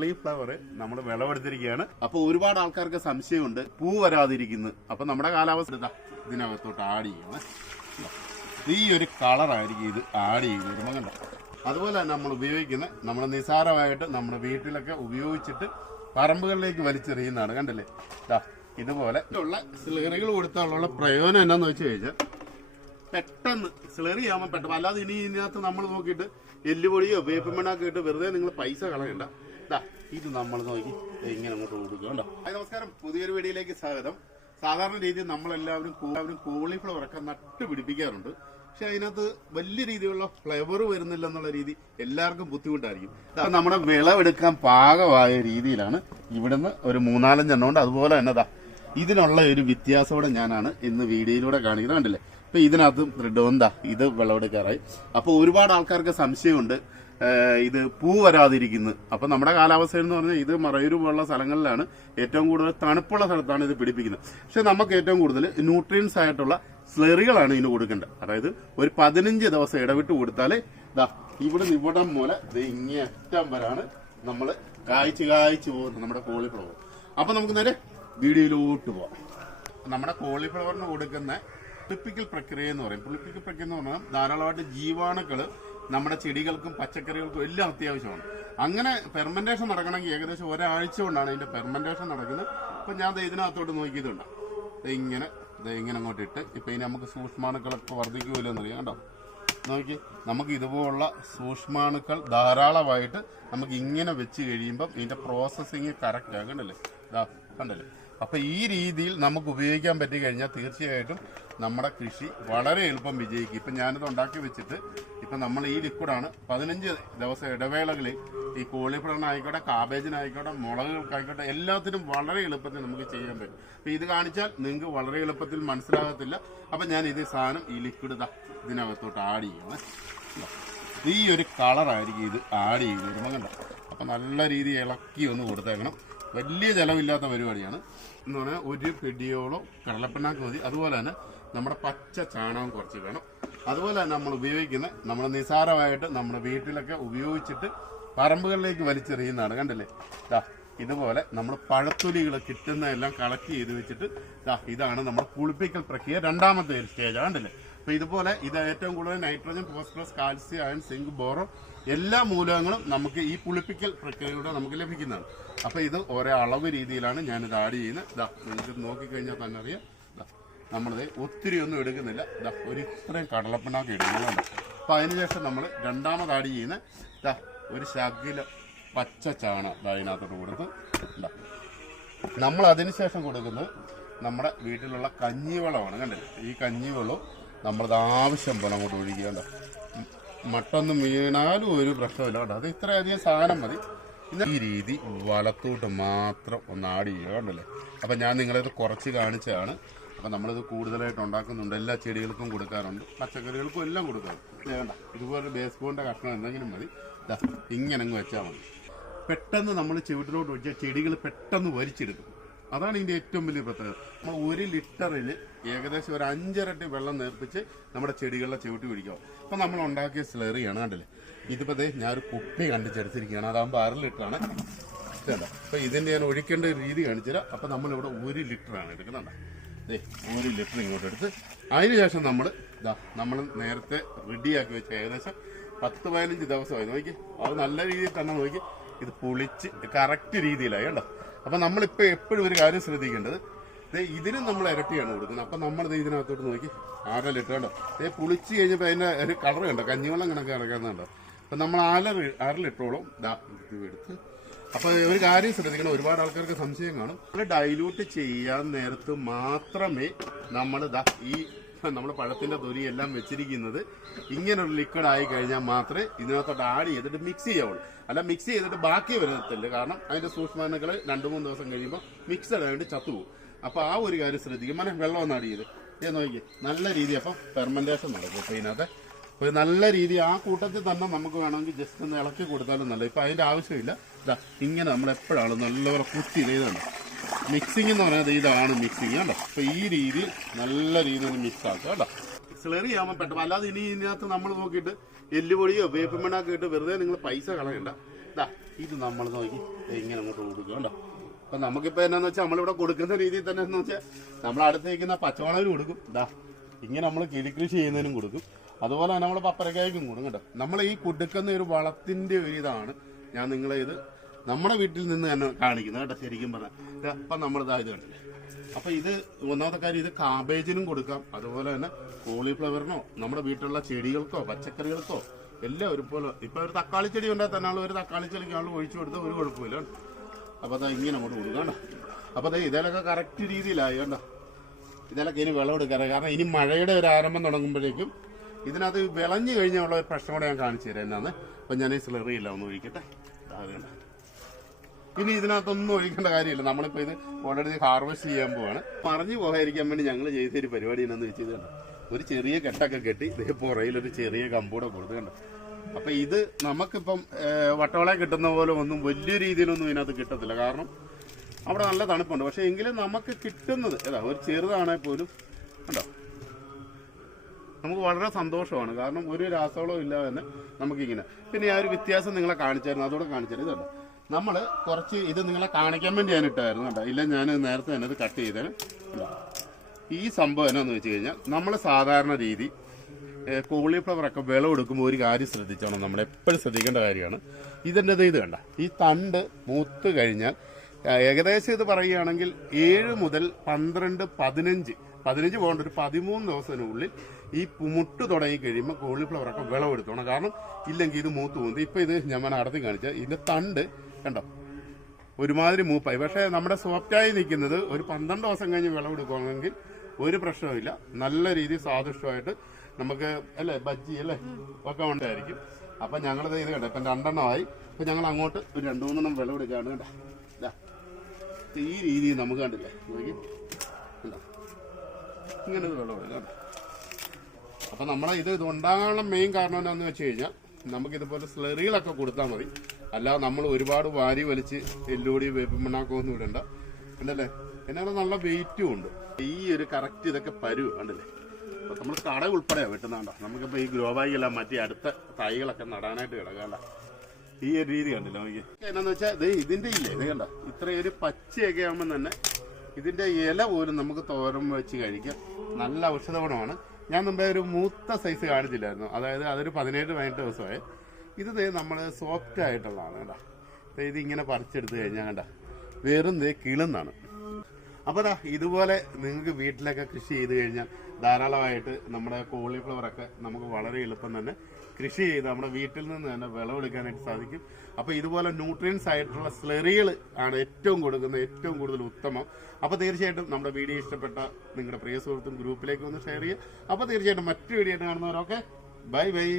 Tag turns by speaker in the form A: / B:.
A: Cauliflower നമ്മൾ വിളവെടുത്തിരിക്കുകയാണ്. അപ്പൊ ഒരുപാട് ആൾക്കാർക്ക് സംശയമുണ്ട്. പൂ വരാതിരിക്കുന്നു. അപ്പൊ നമ്മുടെ കാലാവസ്ഥ ഇതാ ഇതിനകത്തോട്ട് ആഡ് ചെയ്യണം. ഈ ഒരു കളറായിരിക്കും ഇത് ആഡ് ചെയ്യുന്നത് കണ്ടോ? അതുപോലെ നമ്മൾ ഉപയോഗിക്കുന്ന നമ്മൾ നിസാരമായിട്ട് നമ്മുടെ വീട്ടിലൊക്കെ ഉപയോഗിച്ചിട്ട് പറമ്പുകളിലേക്ക് വലിച്ചെറിയുന്നതാണ്. കണ്ടില്ലേ? ഇതുപോലെ ഉള്ള സിലറികൾ കൊടുത്താലുള്ള പ്രയോജനം എന്നാന്ന് വെച്ച് കഴിഞ്ഞാൽ പെട്ടെന്ന് സിലറി ആവാൻ പെട്ടെന്ന് അല്ലാതെ ഇനി ഇതിനകത്ത് നമ്മൾ നോക്കിയിട്ട് എല്ലുപൊടിയോ വേപ്പിൻ മണ്ണൊക്കെ ഇട്ട് വെറുതെ നിങ്ങൾ പൈസ കളയണ്ട. ഇത് നമ്മൾ നോക്കി. ഇങ്ങനെ അങ്ങോട്ട് കൊടുക്കുക കണ്ടോ? ഹായ് നമസ്കാരം. പുതിയൊരു വീഡിയോയിലേക്ക് സ്വാഗതം. സാധാരണ രീതിയിൽ നമ്മളെല്ലാവരും എല്ലാവരും കോളിഫ്ലവർ ഒക്കെ നട്ട് പിടിപ്പിക്കാറുണ്ട്. പക്ഷെ അതിനകത്ത് വലിയ രീതിയിലുള്ള ഫ്ലേവർ വരുന്നില്ല എന്നുള്ള രീതി എല്ലാവർക്കും ബുദ്ധിമുട്ടായിരിക്കും. ദാ നമ്മുടെ വിളവെടുക്കാൻ പാകമായ രീതിയിലാണ് ഇവിടുന്ന് ഒരു മൂന്നാലഞ്ചെണ്ണം ഉണ്ട്. അതുപോലെ തന്നെ ദാ ഇതിനുള്ള ഒരു വ്യത്യാസത്തോടെ ഞാനാണ് ഇന്ന് വീഡിയോയിലൂടെ കാണിക്കുന്നത്. കണ്ടില്ലേ? അപ്പൊ ഇതിനകത്ത് റിഡോന്താ ഇത് വിളവെടുക്കാറായി. അപ്പൊ ഒരുപാട് ആൾക്കാർക്ക് സംശയമുണ്ട്. ഇത് പൂ വരാതിരിക്കുന്നു. അപ്പൊ നമ്മുടെ കാലാവസ്ഥ എന്ന് പറഞ്ഞാൽ ഇത് മറയൂർ പോലുള്ള സ്ഥലങ്ങളിലാണ് ഏറ്റവും കൂടുതൽ തണുപ്പുള്ള സ്ഥലത്താണ് ഇത് പിടിപ്പിക്കുന്നത്. പക്ഷെ നമുക്ക് ഏറ്റവും കൂടുതൽ ന്യൂട്രിയൻസ് ആയിട്ടുള്ള സ്ലെറികളാണ് ഇതിന് കൊടുക്കേണ്ടത്. അതായത് ഒരു പതിനഞ്ച് ദിവസം ഇടവിട്ട് കൊടുത്താൽ ഇതാ ഇവിടെ ഇവിടം ഇങ്ങനെ ഇങ്ങേറ്റം വരാണ് നമ്മൾ കായ്ച്ച് കായ്ച്ച് പോകുന്നത് നമ്മുടെ കോളിഫ്ലവർ അപ്പൊ നമുക്ക് നേരെ വീഡിയോയിലോട്ട് പോവാം. നമ്മുടെ കോളിഫ്ലവറിന് കൊടുക്കുന്ന പുളിപ്പിക്കൽ പ്രക്രിയ എന്ന് പറയും. പുളിപ്പിക്കൽ പ്രക്രിയ എന്ന് പറഞ്ഞാൽ ധാരാളമായിട്ട് ജീവാണുക്കൾ നമ്മുടെ ചെടികൾക്കും പച്ചക്കറികൾക്കും എല്ലാം അത്യാവശ്യമാണ്. അങ്ങനെ പെർമെന്റേഷൻ നടക്കണമെങ്കിൽ ഏകദേശം ഒരാഴ്ച കൊണ്ടാണ് അതിന്റെ പെർമെന്റേഷൻ നടക്കുന്നത്. അപ്പം ഞാൻ ഇതിനകത്തോട്ട് നോക്കിയിട്ടുണ്ട് ഇങ്ങനെ ഇങ്ങനെ അങ്ങോട്ട് ഇട്ട് ഇപ്പൊ ഇനി നമുക്ക് സൂക്ഷ്മാണുക്കളൊക്കെ വർദ്ധിക്കുമല്ലോ എന്നറിയാം കണ്ടോ? നോക്കി നമുക്ക് ഇതുപോലുള്ള സൂക്ഷ്മാണുക്കൾ ധാരാളമായിട്ട് നമുക്ക് ഇങ്ങനെ വെച്ച് കഴിയുമ്പം ഇതിന്റെ പ്രോസസ്സിങ് കറക്റ്റ് ആകണ്ടല്ലേ? ഇതാ കണ്ടല്ലേ അപ്പൊ ഈ രീതിയിൽ നമുക്ക് ഉപയോഗിക്കാൻ പറ്റി കഴിഞ്ഞാൽ തീർച്ചയായിട്ടും നമ്മുടെ കൃഷി വളരെ എളുപ്പം വിജയിക്കും. ഇപ്പൊ ഞാനിത് ഉണ്ടാക്കി വെച്ചിട്ട് ഇപ്പൊ നമ്മൾ ഈ ലിക്വിഡാണ് പതിനഞ്ച് ദിവസം ഇടവേളകളിൽ ഈ കോളിഫ്ലവറിനായിക്കോട്ടെ കാബേജിനായിക്കോട്ടെ മുളകുകൾക്കായിക്കോട്ടെ എല്ലാത്തിനും വളരെ എളുപ്പത്തിൽ നമുക്ക് ചെയ്യാൻ പറ്റും. അപ്പൊ ഇത് കാണിച്ചാൽ നിങ്ങൾക്ക് വളരെ എളുപ്പത്തിൽ മനസ്സിലാകത്തില്ല. അപ്പൊ ഞാൻ ഇത് സാധനം ഈ ലിക്വിഡ് ഇതാ ഇതിനകത്തോട്ട് ആഡ് ചെയ്യണം. ഈ ഒരു കളറായിരിക്കും ഇത് ആഡ് ചെയ്ത് വരുമ്പോൾ കണ്ടോ? അപ്പം നല്ല രീതിയിൽ ഇളക്കി ഒന്ന് കൊടുത്തേക്കണം. വലിയ ചിലവില്ലാത്ത പരിപാടിയാണ്. എന്ന് പറഞ്ഞാൽ ഒരു പിടിയോളം കടലപ്പിണ്ണാക്ക് മതി. അതുപോലെ തന്നെ നമ്മുടെ പച്ച ചാണകം കുറച്ച് വേണം. അതുപോലെ തന്നെ നമ്മൾ ഉപയോഗിക്കുന്ന നമ്മൾ നിസാരമായിട്ട് നമ്മുടെ വീട്ടിലൊക്കെ ഉപയോഗിച്ചിട്ട് പറമ്പുകളിലേക്ക് വലിച്ചെറിയുന്നതാണ്. കണ്ടല്ലേ? ദാ ഇതുപോലെ നമ്മൾ പഴത്തൊലികൾ കിട്ടുന്നതെല്ലാം കളക്ട് ചെയ്ത് വെച്ചിട്ട് ദാ ഇതാണ് നമ്മുടെ പുളിപ്പിക്കൽ പ്രക്രിയ രണ്ടാമത്തെ ഒരു സ്റ്റേജ്. കണ്ടല്ലേ? അപ്പോൾ ഇതുപോലെ ഇത് ഏറ്റവും കൂടുതൽ nitrogen phosphorus calcium iron zinc boron എല്ലാ മൂലകങ്ങളും നമുക്ക് ഈ പുളിപ്പിക്കൽ പ്രക്രിയയിലൂടെ നമുക്ക് ലഭിക്കുന്നതാണ്. അപ്പൊ ഇത് ഒരേ അളവ് രീതിയിലാണ് ഞാനിത് ആഡ് ചെയ്യുന്നത്. ഇതാ നിങ്ങൾക്ക് നോക്കിക്കഴിഞ്ഞാൽ തന്നെ അറിയാം. നമ്മളിത് ഒത്തിരി ഒന്നും എടുക്കുന്നില്ല. ഇതാ ഒരു ഇത്രയും കടലപ്പിണ്ണാക്കി എടുക്കുന്നതാണ് അപ്പൊ അതിനുശേഷം നമ്മൾ രണ്ടാമത് ആഡ് ചെയ്യുന്ന ഇതാ ഒരു ശകില പച്ച ചാണ അതിനകത്തോട്ട് കൊടുത്ത് ഇതാ നമ്മൾ അതിനുശേഷം കൊടുക്കുന്നത് നമ്മുടെ വീട്ടിലുള്ള കഞ്ഞിവെള്ളമാണ്. കണ്ടില്ലേ? ഈ കഞ്ഞിവെള്ളവും നമ്മളത് ആവശ്യം പോലെ അങ്ങോട്ട് ഒഴിക്കേണ്ട മട്ടൊന്നും വീണാലും ഒരു പ്രശ്നമില്ല കേട്ടോ. അത് ഇത്രയധികം സാധനം മതി. ഈ രീതി വലത്തോട്ട് മാത്രം ഒന്ന് ആഡ് ചെയ്യുക കണ്ടല്ലേ? അപ്പം ഞാൻ നിങ്ങളിത് കുറച്ച് കാണിച്ചതാണ്. അപ്പം നമ്മളിത് കൂടുതലായിട്ട് ഉണ്ടാക്കുന്നുണ്ട്. എല്ലാ ചെടികൾക്കും കൊടുക്കാറുണ്ട്. പച്ചക്കറികൾക്കും എല്ലാം കൊടുക്കാറുണ്ട്. വേണ്ട ഇതുപോലെ ബേസ് ബോണിന്റെ കഷ്ണം എന്തെങ്കിലും മതി. ഇങ്ങനെ അങ്ങ് വെച്ചാൽ മതി. പെട്ടെന്ന് നമ്മൾ ചുവട്ടിലോട്ട് വെച്ചാൽ ചെടികൾ പെട്ടെന്ന് വരിച്ചെടുക്കും. അതാണ് ഇതിന്റെ ഏറ്റവും വലിയ പ്രത്യേകത. നമ്മൾ ഒരു ലിറ്ററിൽ ഏകദേശം ഒരു അഞ്ചരട്ടി വെള്ളം നേർപ്പിച്ച് നമ്മുടെ ചെടികളിലെ ചവിട്ടി പിടിക്കാം. അപ്പൊ നമ്മൾ ഉണ്ടാക്കിയ സ്ലറിയാണ് കണ്ടില്ലേ? ഇതിപ്പോ ദേ ഞാനൊരു കുപ്പി കണ്ടിച്ചെടുത്തിരിക്കുകയാണ്. അതാകുമ്പോൾ അര ലിറ്ററാണ് ആണ്. അപ്പൊ ഇതിന്റെ ഞാൻ ഒഴിക്കേണ്ട ഒരു രീതി കാണിച്ചുതരാം അപ്പൊ നമ്മളിവിടെ ഒരു ലിറ്ററാണ് എടുക്കുന്നുണ്ട്. ദേ ഒരു ലിറ്റർ ഇങ്ങോട്ട് എടുത്ത് അതിനുശേഷം നമ്മൾ ഇതാ നമ്മൾ നേരത്തെ റെഡിയാക്കി വെച്ച ഏകദേശം പത്ത് പതിനഞ്ച് ദിവസമായി. നോക്കി. അത് നല്ല രീതിയിൽ തന്നെ നോക്കി. ഇത് പൊളിച്ച് കറക്റ്റ് രീതിയിലായി കണ്ടോ? അപ്പൊ നമ്മളിപ്പോ എപ്പോഴും ഒരു കാര്യം ശ്രദ്ധിക്കേണ്ടത് ഇതിനും നമ്മൾ ഇരട്ടിയാണ് കൊടുക്കുന്നത്. അപ്പൊ നമ്മൾ ദേ ഇതിനകത്തോട്ട് നോക്കി അര ലിറ്റർ കണ്ടോ? ദേ പുളിച്ച് കഴിഞ്ഞപ്പോൾ അതിന്റെ ഒരു കളർ കണ്ടോ? കഞ്ഞിവെള്ളം കണക്ക് ഇറക്കാന്നുണ്ടോ അപ്പൊ നമ്മൾ ആല അര ഇത് എടുത്ത്. അപ്പൊ ഒരു കാര്യം ശ്രദ്ധിക്കണം ഒരുപാട് ആൾക്കാർക്ക് സംശയം കാണും. നമ്മൾ ഡൈലൂട്ട് ചെയ്യാൻ നേരത്ത് മാത്രമേ നമ്മൾ ഈ നമ്മൾ പഴത്തിന്റെ തൊലി എല്ലാം വെച്ചിരിക്കുന്നത് ഇങ്ങനെ ഒരു ലിക്വിഡ് ആയി കഴിഞ്ഞാൽ മാത്രമേ ഇതിനകത്തോട്ട് ആഡ് ചെയ്തിട്ട് മിക്സ് ചെയ്യാവുള്ളൂ. അല്ല മിക്സ് ചെയ്തിട്ട് ബാക്കി വരത്തില്ല. കാരണം അതിന്റെ സൂക്ഷ്മാണുക്കൾ രണ്ടു മൂന്ന് ദിവസം കഴിയുമ്പോൾ മിക്സഡ് ആയിട്ട് ചത്തുപോകും. അപ്പൊ ആ ഒരു കാര്യം ശ്രദ്ധിക്കും. മനെ വെള്ളം ഒന്ന് ആഡ് ചെയ്ത്. നോക്കി നല്ല രീതി അപ്പം ഫെർമെന്റേഷൻ നടക്കും ഇപ്പൊ ഇതിനകത്ത്. ഒരു നല്ല രീതി ആ കൂട്ടത്തിൽ തന്നെ നമുക്ക് വേണമെങ്കിൽ ജസ്റ്റ് ഒന്ന് ഇളക്കി കൊടുത്താലും നല്ല ഇപ്പൊ അതിന്റെ ആവശ്യമില്ല. ഇങ്ങനെ നമ്മൾ എപ്പോഴാണ് നല്ലപോലെ കുത്തി ചെയ്താണ് മിക്സിംഗ് എന്ന് പറയുന്നത് ഇതാണ് മിക്സിങ് കേട്ടോ അപ്പൊ ഈ രീതിയിൽ നല്ല രീതിയിൽ മിക്സ് ആക്കുക കേട്ടോ സ്ലറി ആവാൻ പറ്റും അല്ലാതെ ഇനി ഇതിനകത്ത് നമ്മൾ നോക്കിയിട്ട് എല്ലുപൊടിയോ വേപ്പിൻ മണ്ണൊക്കെ ഇട്ട് വെറുതെ നിങ്ങൾ പൈസ കളയണ്ട. ഇതാ നമ്മൾ നോക്കി ഇങ്ങനെ അങ്ങോട്ട് കൊടുക്കുക കേട്ടോ അപ്പൊ നമുക്കിപ്പോ എന്നാന്ന് വെച്ചാൽ നമ്മളിവിടെ കൊടുക്കുന്ന രീതിയിൽ തന്നെ എന്ന് വെച്ചാൽ നമ്മൾ അടുത്ത് നിൽക്കുന്ന കൊടുക്കും. ഇതാ ഇങ്ങനെ നമ്മൾ കിളിക്കൃഷി ചെയ്യുന്നതിനും കൊടുക്കും. അതുപോലെ തന്നെ നമ്മൾ പപ്പരക്കായ്ക്കും കൊടുക്കും കേട്ടോ നമ്മൾ ഈ കൊടുക്കുന്ന ഒരു വളത്തിന്റെ ഒരു ഇതാണ്. ഞാൻ നിങ്ങളെ ഇത് നമ്മുടെ വീട്ടിൽ നിന്ന് തന്നെ കാണിക്കുന്നത് കേട്ടോ ശരിക്കും പറഞ്ഞാൽ അപ്പം നമ്മളിതാ ഇത് കണ്ടില്ലേ? അപ്പം ഇത് ഒന്നാമത്തെ കാര്യം ഇത് കാബേജിനും കൊടുക്കാം. അതുപോലെ തന്നെ കോളിഫ്ലവറിനോ നമ്മുടെ വീട്ടിലുള്ള ചെടികൾക്കോ പച്ചക്കറികൾക്കോ എല്ലാം ഒരുപോലെ. ഇപ്പൊ ഒരു തക്കാളി ചെടി ഉണ്ടായി തന്നെ ഒരു തക്കാളി ചെടിക്ക് ആൾ ഒഴിച്ചു കൊടുത്താൽ ഒരു കുഴപ്പമില്ല കേട്ടോ. അപ്പൊ അതാ ഇങ്ങനെ അങ്ങോട്ട് കൊടുക്കാം കേട്ടോ. അപ്പൊ അതെ ഇതിലൊക്കെ കറക്റ്റ് രീതിയിലായി കണ്ടോ ഇതിലൊക്കെ ഇനി വിളവ് എടുക്കാറ് കാരണം ഇനി മഴയുടെ ഒരു ആരംഭം തുടങ്ങുമ്പോഴേക്കും ഇതിനകത്ത് വിളഞ്ഞു കഴിഞ്ഞുള്ള ഒരു പ്രശ്നം കൂടെ ഞാൻ കാണിച്ചു തരാം. എന്നാന്ന്? അപ്പൊ ഞാൻ ഈ സ്ലറിയില്ല ഒന്ന് ഒഴിക്കട്ടെ. അതുകൊണ്ട് കണ്ടോ. ഇനി ഇതിനകത്തൊന്നും ഒഴിക്കേണ്ട കാര്യമില്ല. നമ്മളിപ്പോ ഇത് ഓൾറെഡി ഹാർവെസ്റ്റ് ചെയ്യാൻ പോവാണ്. പറഞ്ഞു പോകാതിരിക്കാൻ വേണ്ടി ഞങ്ങൾ ചെയ്തൊരു പരിപാടി എന്നു വെച്ചത് കണ്ടോ ഒരു ചെറിയ കെട്ടൊക്കെ കെട്ടി ഇതേ ഒരു ചെറിയ കമ്പൂടെ കൊടുത്തുണ്ട് അപ്പൊ ഇത് നമുക്കിപ്പം വട്ടവളെ കിട്ടുന്ന പോലെ ഒന്നും വലിയ രീതിയിലൊന്നും ഇതിനകത്ത് കിട്ടത്തില്ല. കാരണം അവിടെ നല്ല തണുപ്പുണ്ട്. പക്ഷെ എങ്കിലും നമുക്ക് കിട്ടുന്നത് ഏതാ ഒരു ചെറുതാണെങ്കിൽ പോലും കണ്ടോ? നമുക്ക് വളരെ സന്തോഷമാണ്. കാരണം ഒരു രാസവളവും ഇല്ലാതെ തന്നെ നമുക്കിങ്ങനെ. പിന്നെ ആ ഒരു വ്യത്യാസം നിങ്ങളെ കാണിച്ചായിരുന്നു. അതോടെ കാണിച്ചായിരുന്നു. ഇതുണ്ട് നമ്മൾ കുറച്ച് ഇത് നിങ്ങളെ കാണിക്കാൻ വേണ്ടി ഞാൻ ഇട്ടായിരുന്നു കേട്ടോ. ഇല്ല ഞാൻ നേരത്തെ തന്നെ ഇത് കട്ട് ചെയ്ത്. ഈ സംഭവം എന്നാന്ന് വെച്ച് കഴിഞ്ഞാൽ നമ്മൾ സാധാരണ രീതി കോളിഫ്ലവറൊക്കെ വിളം എടുക്കുമ്പോൾ ഒരു കാര്യം ശ്രദ്ധിച്ചോണം. നമ്മൾ എപ്പോഴും ശ്രദ്ധിക്കേണ്ട കാര്യമാണ്. ഇതിന്റെ ഇത് കണ്ട. ഈ തണ്ട് മൂത്ത് കഴിഞ്ഞാൽ ഏകദേശം ഇത് പറയുകയാണെങ്കിൽ ഏഴ് മുതൽ പന്ത്രണ്ട് പതിനഞ്ച് പതിനഞ്ച് പോകേണ്ട ഒരു പതിമൂന്ന് ദിവസത്തിനുള്ളിൽ ഈ മുട്ട് തുടങ്ങി കഴിയുമ്പോൾ കോളിഫ്ലവർ ഒക്കെ വിളവെടുത്തോണം കാരണം ഇല്ലെങ്കിൽ ഇത് മൂത്ത് പോകുന്നത് ഇപ്പൊ ഇത് ഞാൻ അടുത്ത് കാണിച്ച ഇതിന്റെ തണ്ട് കണ്ടോ? ഒരുമാതിരി മൂപ്പായി. പക്ഷേ നമ്മുടെ സോഫ്റ്റായി നിൽക്കുന്നത് ഒരു പന്ത്രണ്ട് ദിവസം കഴിഞ്ഞ് വിളവെടുക്കുകയാണെങ്കിൽ ഒരു പ്രശ്നവുമില്ല. നല്ല രീതി സ്വാദിഷ്ടമായിട്ട് നമുക്ക് അല്ലേ ബജ്ജി അല്ലേ ഒക്കെ ഉണ്ടായിരിക്കും. അപ്പൊ ഞങ്ങളത് ഇത് കണ്ടോ? ഇപ്പം രണ്ടെണ്ണമായി. അപ്പം ഞങ്ങൾ അങ്ങോട്ട് ഒരു രണ്ടു മൂന്നെണ്ണം വിളവെടുക്കാണ് കേട്ടോ. ഈ രീതിയിൽ നമുക്ക് കണ്ടില്ലേ? കണ്ടോ? ഇങ്ങനെ വിളവെടുക്കാം കണ്ടോ അപ്പൊ നമ്മളെ ഇത് ഇത് ഉണ്ടാകാനുള്ള മെയിൻ കാരണം എന്താണെന്ന് വെച്ച് കഴിഞ്ഞാൽ നമുക്ക് ഇതുപോലെ സ്ലറികളൊക്കെ കൊടുത്താൽ മതി. അല്ലാതെ നമ്മൾ ഒരുപാട് വാരി വലിച്ച് എല്ലുകൂടി വേപ്പിൻ മണ്ണാക്കോ ഒന്നും ഇടണ്ട. ഉണ്ടല്ലേ എന്നാണ് നല്ല വെയിറ്റും ഉണ്ട്. ഈ ഒരു കറക്റ്റ് ഇതൊക്കെ പരുവ് കണ്ടല്ലേ? അപ്പൊ നമ്മൾ കട ഉൾപ്പെടെ വെട്ടുന്നുണ്ടോ നമുക്കിപ്പോ ഈ ഗ്രോ ബാഗെല്ലാം മറ്റേ അടുത്ത തൈകളൊക്കെ നടാനായിട്ട് കിടക്കാണ്ട ഈ ഒരു രീതി കണ്ടില്ല നമുക്ക്? എന്നാന്ന് വെച്ചാൽ ഇത് ഇതിന്റെ ഇല്ലേ ഇത് കണ്ട? ഇത്രയൊരു പച്ചയൊക്കെ ആകുമ്പോൾ തന്നെ ഇതിന്റെ ഇല പോലും നമുക്ക് തോരം വെച്ച് കഴിക്കാം. നല്ല ഔഷധ ഗുണമാണ്. ഞാൻ മുമ്പേ ഒരു മൂത്ത സൈസ് കാണിച്ചില്ലായിരുന്നു. അതായത് അതൊരു പതിനേഴ് പതിനെട്ട് ദിവസമായി. ഇത് നമ്മൾ സോഫ്റ്റ് ആയിട്ടുള്ളതാണ് കേട്ടോ ഇത് ഇങ്ങനെ പറിച്ചെടുത്ത് കഴിഞ്ഞാൽ കണ്ട. വെറും ദേ കിളുന്നാണ്. അപ്പോൾ ദാ ഇതുപോലെ നിങ്ങൾക്ക് വീട്ടിലൊക്കെ കൃഷി ചെയ്ത് കഴിഞ്ഞാൽ ധാരാളമായിട്ട് നമ്മുടെ കോളിഫ്ലവർ ഒക്കെ നമുക്ക് വളരെ എളുപ്പം തന്നെ കൃഷി ചെയ്ത് നമ്മുടെ വീട്ടിൽ നിന്ന് തന്നെ വിളവെടുക്കാനായിട്ട് സാധിക്കും. അപ്പോൾ ഇതുപോലെ ന്യൂട്രിയൻസ് ആയിട്ടുള്ള സ്ലെറികൾ ആണ് ഏറ്റവും കൊടുക്കുന്ന ഏറ്റവും കൂടുതൽ ഉത്തമം. അപ്പോൾ തീർച്ചയായിട്ടും നമ്മുടെ വീഡിയോ ഇഷ്ടപ്പെട്ട നിങ്ങളുടെ പ്രിയ സുഹൃത്തും ഗ്രൂപ്പിലേക്ക് ഒന്ന് ഷെയർ ചെയ്യുക. അപ്പോൾ തീർച്ചയായിട്ടും മറ്റു വീഡിയോ കാണുന്നവരൊക്കെ ബൈ ബൈ